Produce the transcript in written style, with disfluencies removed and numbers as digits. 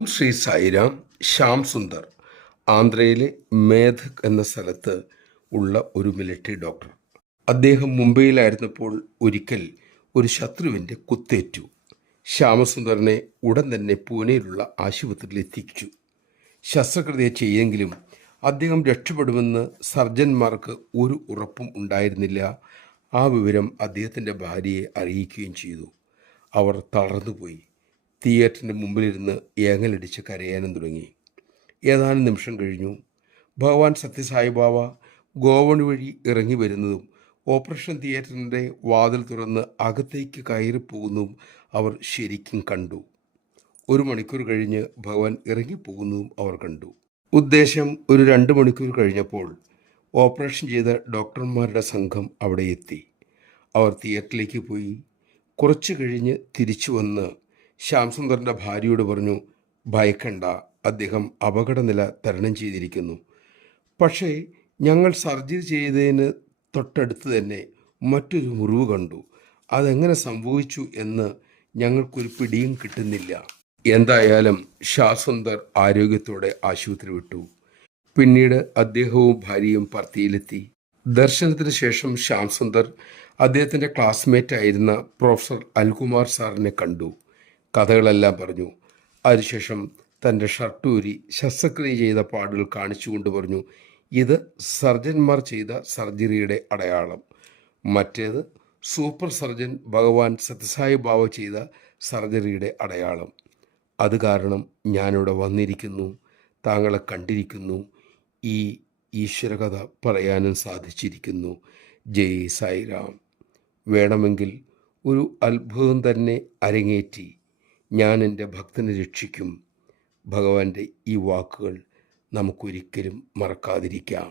ശ്രീ സായിരാം. ശ്യാം സുന്ദർ ആന്ധ്രയിലെ മേധക് എന്ന സ്ഥലത്ത് ഉള്ള ഒരു മിലിറ്ററി ഡോക്ടർ. അദ്ദേഹം മുംബൈയിലായിരുന്നപ്പോൾ ഒരിക്കൽ ഒരു ശത്രുവിൻ്റെ കുത്തേറ്റു. ശ്യാമസുന്ദറിനെ ഉടൻ തന്നെ പൂനെയിലുള്ള ആശുപത്രിയിൽ എത്തിച്ചു. ശസ്ത്രക്രിയ ചെയ്യെങ്കിലും അദ്ദേഹം രക്ഷപ്പെടുമെന്ന് സർജന്മാർക്ക് ഒരു ഉറപ്പും ഉണ്ടായിരുന്നില്ല. ആ വിവരം അദ്ദേഹത്തിൻ്റെ ഭാര്യയെ അറിയിക്കുകയും ചെയ്തു. അവർ തളർന്നുപോയി. തിയേറ്ററിൻ്റെ മുമ്പിലിരുന്ന് ഏങ്ങലടിച്ച് കരയാനും തുടങ്ങി. ഏതാനും നിമിഷം കഴിഞ്ഞു. ഭഗവാൻ സത്യസായി ബാബ ഗോവണി വഴി ഇറങ്ങി വരുന്നതും ഓപ്പറേഷൻ തിയേറ്ററിൻ്റെ വാതിൽ തുറന്ന് അകത്തേക്ക് കയറിപ്പോകുന്നതും അവർ ശരിക്കും കണ്ടു. 1 മണിക്കൂർ കഴിഞ്ഞ് ഭഗവാൻ ഇറങ്ങിപ്പോകുന്നതും അവർ കണ്ടു. ഉദ്ദേശം ഒരു 2 മണിക്കൂർ കഴിഞ്ഞപ്പോൾ ഓപ്പറേഷൻ ചെയ്ത ഡോക്ടർമാരുടെ സംഘം അവിടെ എത്തി. അവർ തിയേറ്ററിലേക്ക് പോയി. കുറച്ച് കഴിഞ്ഞ് തിരിച്ചു വന്ന് ശ്യാംസുന്ദറിൻ്റെ ഭാര്യയോട് പറഞ്ഞു, ഭയക്കണ്ട, അദ്ദേഹം അപകടനില തരണം ചെയ്തിരിക്കുന്നു. പക്ഷേ ഞങ്ങൾ സർജറി ചെയ്തതിന് തൊട്ടടുത്ത് തന്നെ മറ്റൊരു മുറിവ് കണ്ടു. അതെങ്ങനെ സംഭവിച്ചു എന്ന് ഞങ്ങൾക്കൊരു പിടിയും കിട്ടുന്നില്ല. എന്തായാലും ശ്യാംസുന്ദർ ആരോഗ്യത്തോടെ ആശുപത്രി വിട്ടു. പിന്നീട് അദ്ദേഹവും ഭാര്യയും പർത്തിയിലെത്തി. ദർശനത്തിന് ശേഷം ശ്യാംസുന്ദർ അദ്ദേഹത്തിൻ്റെ ക്ലാസ്മേറ്റ് ആയിരുന്ന പ്രൊഫസർ അൽകുമാർ സാറിനെ കണ്ടു. കഥകളെല്ലാം പറഞ്ഞു. അതിനുശേഷം തൻ്റെ ഷർട്ടൂരി ശസ്ത്രക്രിയ ചെയ്ത പാടുകൾ കാണിച്ചുകൊണ്ട് പറഞ്ഞു, ഇത് സർജന്മാർ ചെയ്ത സർജറിയുടെ അടയാളം. മറ്റേത് സൂപ്പർ സർജൻ ഭഗവാൻ സത്യസായി ബാബ ചെയ്ത സർജറിയുടെ അടയാളം. അത് കാരണം ഞാനിവിടെ വന്നിരിക്കുന്നു, താങ്കളെ കണ്ടിരിക്കുന്നു, ഈ ഈശ്വരകഥ പറയാനും സാധിച്ചിരിക്കുന്നു. ജയ് സായിരാം. വേണമെങ്കിൽ ഒരു അത്ഭുതം തന്നെ അരങ്ങേറ്റി ഞാൻ എൻ്റെ ഭക്തനെ രക്ഷിക്കും. ഭഗവാന്റെ ഈ വാക്കുകൾ നമുക്കൊരിക്കലും മറക്കാതിരിക്കാം.